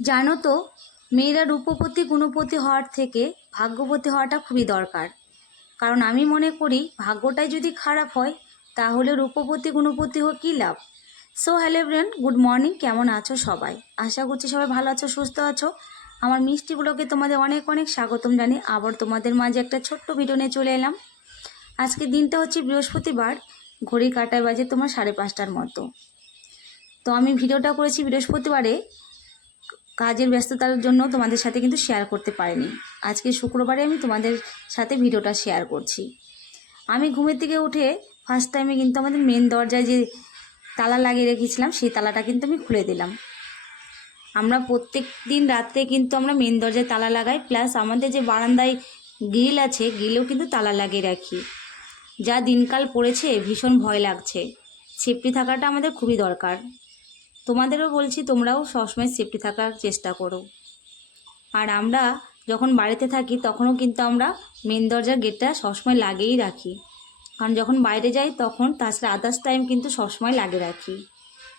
জানো তো, মেয়েরা রূপবতী গুণবতী হওয়ার থেকে ভাগ্যবতী হওয়াটা খুবই দরকার। কারণ আমি মনে করি ভাগ্যটাই যদি খারাপ হয় তাহলে রূপবতী গুণবতী হোক কী লাভ। So hello everyone, good morning. কেমন আছো সবাই? আশা করছি সবাই ভালো আছো, সুস্থ আছো। আমার মিষ্টি ব্লগে তোমাদের অনেক অনেক স্বাগতম জানি। আবার তোমাদের মাঝে একটা ছোট্ট ভিডিও নিয়ে চলে এলাম। আজকে দিনটা হচ্ছে বৃহস্পতিবার, ঘড়ি কাঁটায় বাজে তোমার 5:30টার মতো। তো আমি ভিডিওটা করেছি বৃহস্পতিবারে, কাজের ব্যস্ততার জন্য তোমাদের সাথে কিন্তু শেয়ার করতে পারিনি। আজকে শুক্রবারে আমি তোমাদের সাথে ভিডিওটা শেয়ার করছি। আমি ঘুমের থেকে উঠে ফার্স্ট টাইমে কিন্তু আমাদের মেন দরজায় যে তালা লাগিয়ে রেখেছিলাম সেই তালাটা কিন্তু আমি খুলে দিলাম। আমরা প্রত্যেক দিন রাত্রে কিন্তু আমরা মেন দরজায় তালা লাগাই, প্লাস আমাদের যে বারান্দায় গ্রিল আছে গ্রিলেও কিন্তু তালা লাগিয়ে রাখি। যা দিনকাল পড়েছে ভীষণ ভয় লাগছে। সেফটি থাকাটা আমাদের খুবই দরকার। তোমাদেরও বলছি তোমরাও সবসময় সেফটি থাকার চেষ্টা করো। আর আমরা যখন বাড়িতে থাকি তখনও কিন্তু আমরা মেন দরজার গেটটা সবসময় লাগিয়েই রাখি। কারণ যখন বাইরে যাই তখন তাছাড়া আদার্স টাইম কিন্তু সবসময় লাগিয়ে রাখি।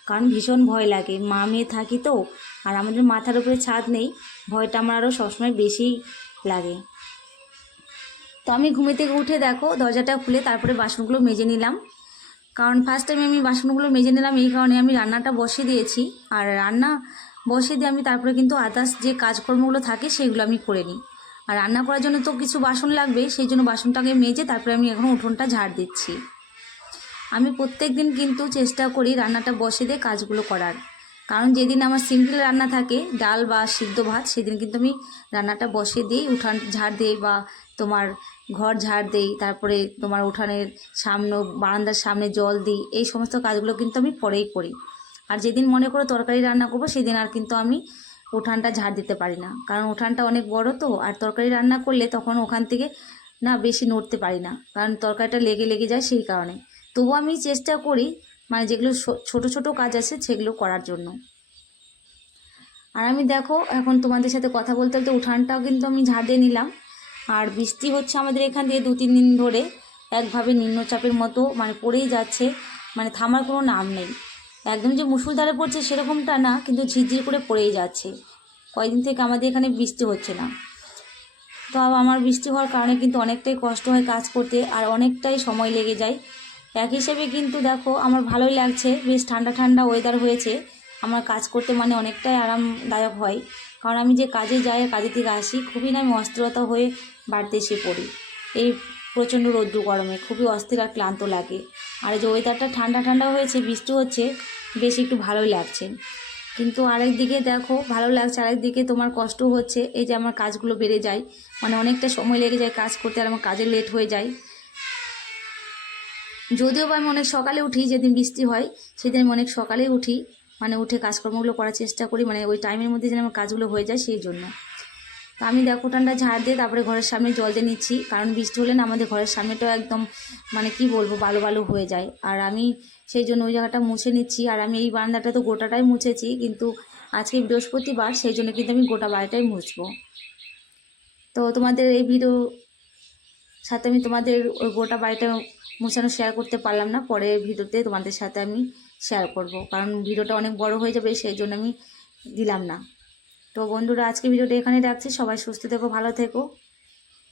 কারণ ভীষণ ভয় লাগে, মা মেয়ে থাকি তো, আর আমাদের মাথার উপরে ছাদ নেই, ভয়টা আমার আরও সবসময় বেশিই লাগে। তো আমি ঘুমে থেকে উঠে দেখো দরজাটা খুলে তারপরে বাসনগুলো মেজে নিলাম। কারণ ফার্স্ট টাইমে আমি বাসনগুলো মেজে নিলাম এই কারণে আমি রান্নাটা বসিয়ে দিয়েছি। আর রান্না বসিয়ে দিয়ে আমি তারপরে কিন্তু আদার্স যে কাজকর্মগুলো থাকে সেগুলো আমি করে নিই। আর রান্না করার জন্য তো কিছু বাসন লাগবে, সেই জন্য বাসনটাকে মেজে তারপরে আমি এখন উঠোনটা ঝাড় দিচ্ছি। আমি প্রত্যেক দিন কিন্তু চেষ্টা করি রান্নাটা বসিয়ে দিয়ে কাজগুলো করার। কারণ যেদিন আমার সিম্পল রান্না থাকে, ডাল বা সিদ্ধ ভাত, সেদিন কিন্তু আমি রান্নাটা বসিয়ে দিই, উঠান ঝাড় দিই বা তোমার ঘর ঝাড় দিই, তারপরে তোমার উঠানের সামনে বারান্দার সামনে জল দিই। এই সমস্ত কাজগুলো কিন্তু আমি পরেই করি। আর যেদিন মনে করো তরকারি রান্না করবো সেদিন আর কিন্তু আমি উঠানটা ঝাড় দিতে পারি না, কারণ উঠানটা অনেক বড় তো। আর তরকারি রান্না করলে তখন ওখান থেকে না বেশি নড়তে পারি না, কারণ তরকারিটা লেগে লেগে যায় সেই কারণে। তবুও আমি চেষ্টা করি মানে যেগুলো ছোট ছোট কাজ আছে সেগুলো করার জন্য। আর আমি দেখো এখন তোমাদের সাথে কথা বলতে বলতে উঠানটাও কিন্তু আমি ঝাড় দিয়ে নিলাম। আর বৃষ্টি হচ্ছে আমাদের এখান দিয়ে 2-3 দিন ধরে, একভাবে নিম্নচাপের মতো মানে পড়েই যাচ্ছে, মানে থামার কোনো নাম নেই। একদম যে মুষলধারে পড়ছে সেরকমটা না, কিন্তু ঝিরঝির করে পড়েই যাচ্ছে। কয়েকদিন থেকে আমাদের এখানে বৃষ্টি হচ্ছে না। তো আমার বৃষ্টি হওয়ার কারণে কিন্তু অনেকটাই কষ্ট হয় কাজ করতে, আর অনেকটাই সময় লেগে যায়। এক হিসেবে কিন্তু দেখো আমার ভালোই লাগছে, বেশ ঠান্ডা ঠান্ডা ওয়েদার হয়েছে। আমার কাজ করতে মানে অনেকটাই আরামদায়ক হয়। কারণ আমি যে কাজে যাই আর কাজে থেকে আসি খুবই না আমি অস্থিরতা হয়ে বাড়িতে এসে পড়ি। এই প্রচণ্ড রৌদ্র গরমে খুবই অস্থির আর ক্লান্ত লাগে। আর যে ওয়েদারটা ঠান্ডা ঠান্ডা হয়েছে, বৃষ্টি হচ্ছে, বেশ একটু ভালোই লাগছে। কিন্তু আরেক দিকে দেখো ভালো লাগছে, আরেক দিকে তোমার কষ্ট হচ্ছে। এই যে আমার কাজগুলো বেড়ে যায়, মানে অনেকটা সময় লেগে যায় কাজ করতে, আর আমার কাজে লেট হয়ে যায়। যদিও বা আমি অনেক সকালে উঠি, যেদিন বৃষ্টি হয় সেদিন আমি অনেক সকালেই উঠি, মানে উঠে কাজকর্মগুলো করার চেষ্টা করি, মানে ওই টাইমের মধ্যে যেন আমার কাজগুলো হয়ে যায় সেই জন্য। তো আমি দেখো উঠানটা ঝাড় দিয়ে তারপরে ঘরের সামনে জল দিয়ে নিচ্ছি, কারণ বৃষ্টি হলে না আমাদের ঘরের সামনেটাও একদম মানে কি বলবো বালু বালু হয়ে যায়। আর আমি সেই জন্য ওই জায়গাটা মুছে নিচ্ছি। আর আমি এই বারান্দাটা তো গোটাটাই মুছেছি, কিন্তু আজকে বৃহস্পতিবার সেই জন্য কিন্তু আমি গোটা বাড়িটাই মুছবো। তো তোমাদের এই ভিডিও সাথে আমি তোমাদের ওই গোটা বাড়িটা মোছানো শেয়ার করতে পারলাম না, পরে ভিডিওতে তোমাদের সাথে আমি শেয়ার করব, কারণ ভিডিওটা অনেক বড় হয়ে যাবে সেই জন্য আমি দিলাম না। তো বন্ধুরা আজকে ভিডিওটা এখানেই রাখছি, সবাই সুস্থ থেকো, ভালো থেকো।